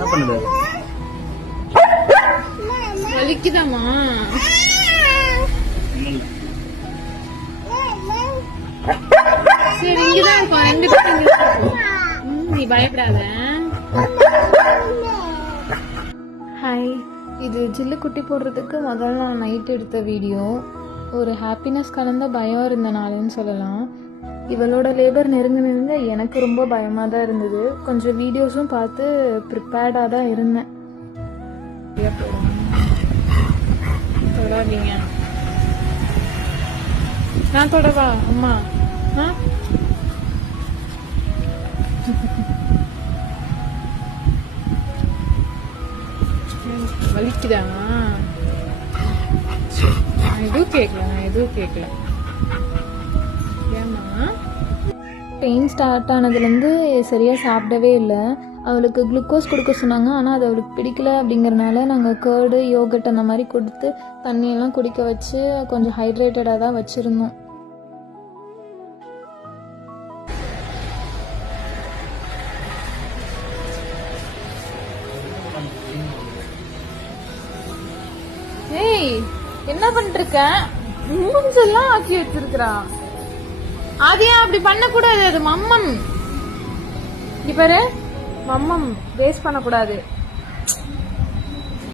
என்ன பண்ணுது? வலிக்குதாமா? சரி இங்கதான் இருக்கும், 2 பேரும் இங்க இருக்கும். நீ பயப்படாத. ஹாய், இது ஜில்லு குட்டி போடுறதுக்கு முதல் நாள் நைட் எடுத்த வீடியோ. ஒரு ஹாப்பினஸ் கலந்த பயம் இருந்தனாலன்னு சொல்லலாம். இவளோட லேபர் நெருங்க எனக்கு ரொம்ப பயமாக தான் இருந்தது. கொஞ்சம் வீடியோஸும் பார்த்து ப்ரிப்பேர்டாக தான் இருந்தேன். தொடாதீங்க. நான் தொடவா அம்மா? வலிக்குதா? நான் எதுவும் கேட்கல. ஏமா? பெயின் ஸ்டார்ட் ஆனதுலேருந்து சரியாக சாப்பிடவே இல்லை. அவளுக்கு குளுக்கோஸ் கொடுக்க சொன்னாங்க, ஆனால் அது அவளுக்கு பிடிக்கல. அப்படிங்கிறனால நாங்கள் கேர்டு, யோகட் அந்த மாதிரி கொடுத்து தண்ணியெல்லாம் குடிக்க வச்சு கொஞ்சம் ஹைட்ரேட்டடாக தான் வச்சுருந்தோம். ஏய், என்ன பண்ணிருக்க? மூஞ்செல்லாம் ஆக்கி வச்சிருக்கிறா. அதையா அப்படி பண்ணக்கூடாது, அது மம்மம். இப்ப மம்மம் வேஸ்ட் பண்ணக்கூடாது.